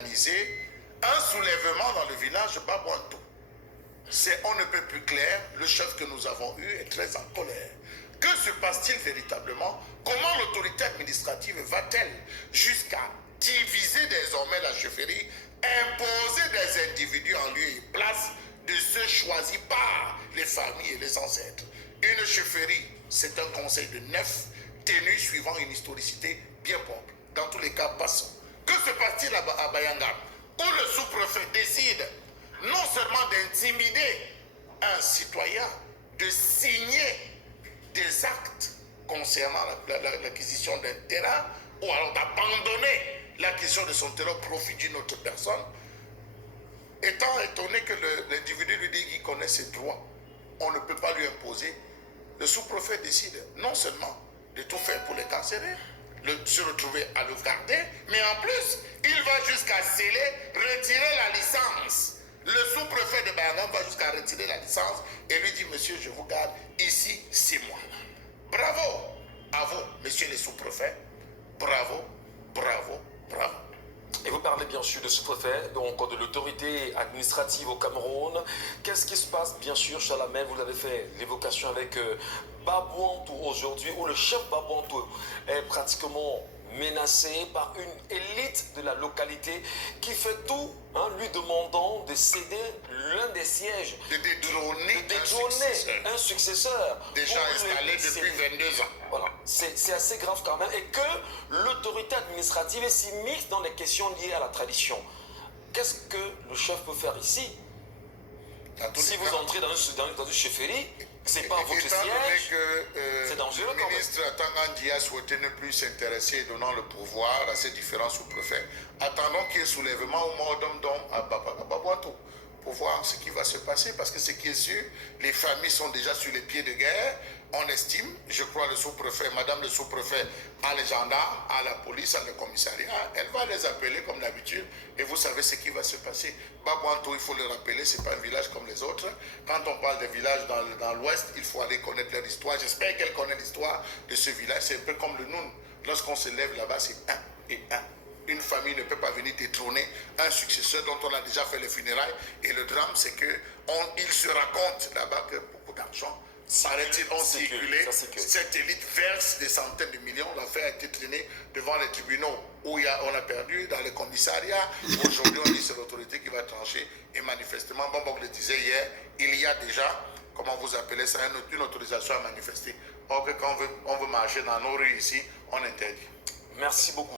organisé un soulèvement dans le village Babouantou. C'est on ne peut plus clair, le chef que nous avons eu est très en colère. Que se passe-t-il véritablement? Comment l'autorité administrative va-t-elle jusqu'à diviser désormais la chefferie, imposer des individus en lieu et place de ceux choisis par les familles et les ancêtres? Une chefferie, c'est un conseil de 9 tenu suivant une historicité bien propre. Dans tous les cas, passons. Que se passe-t-il à Bayanga, où le sous-préfet décide non seulement d'intimider un citoyen, de signer des actes concernant l'acquisition d'un terrain, ou alors d'abandonner l'acquisition de son terrain au profit d'une autre personne, étant étonné que l'individu lui dit qu'il connaît ses droits, on ne peut pas lui imposer. Le sous-préfet décide non seulement de tout faire pour les carcérer, se retrouver à le garder, mais en plus, il va jusqu'à sceller, retirer la licence. Le sous-préfet de Bayangam va jusqu'à retirer la licence et lui dit, monsieur, je vous garde, ici, c'est moi. Bravo à vous, monsieur les sous-préfets. Bravo, bravo, bravo. Et vous parlez bien sûr de sous-préfet, donc de l'autorité administrative au Cameroun. Qu'est-ce qui se passe bien sûr, Chalamel, vous avez fait l'évocation avec Babouantou aujourd'hui, où le chef Babouantou est pratiquement menacé par une élite de la localité qui fait tout, lui demandant de céder l'un des sièges. De détrôner un successeur. Déjà installé depuis 22 ans. Voilà, c'est assez grave quand même. Et que l'autorité administrative s'immisce dans les questions liées à la tradition. Qu'est-ce que le chef peut faire ici? Si vous entrez dans une chefferie, c'est pas votre siège, c'est dangereux quand même. Le ministre Tangandi a souhaité ne plus s'intéresser, donnant le pouvoir à ces différents sous-préfets. Attendons qu'il y ait soulèvement au mort d'homme à Babouantou pour voir ce qui va se passer, parce que ce qui est sûr, les familles sont déjà sur les pieds de guerre. On estime, je crois, le sous-préfet, madame le sous-préfet, à les gendarmes, à la police, à le commissariat, elle va les appeler comme d'habitude, et vous savez ce qui va se passer. Babouantou, il faut le rappeler, c'est pas un village comme les autres. Quand on parle des villages dans l'ouest, il faut aller connaître leur histoire. J'espère qu'elle connaît l'histoire de ce village. C'est un peu comme le Noun. Lorsqu'on se lève là-bas, c'est un et un. Une famille ne peut pas venir détrôner un successeur dont on a déjà fait les funérailles. Et le drame, c'est qu'il se raconte là-bas que beaucoup d'argent, paraît-il, ont circulé. Cette élite verse des centaines de millions. L'affaire a été traînée devant les tribunaux où on a perdu, dans les commissariats. Aujourd'hui, on dit que c'est l'autorité qui va trancher. Et manifestement, Bambok le disait hier, il y a déjà, comment vous appelez ça, une autorisation à manifester. Or que quand on veut marcher dans nos rues ici, on interdit. Merci beaucoup.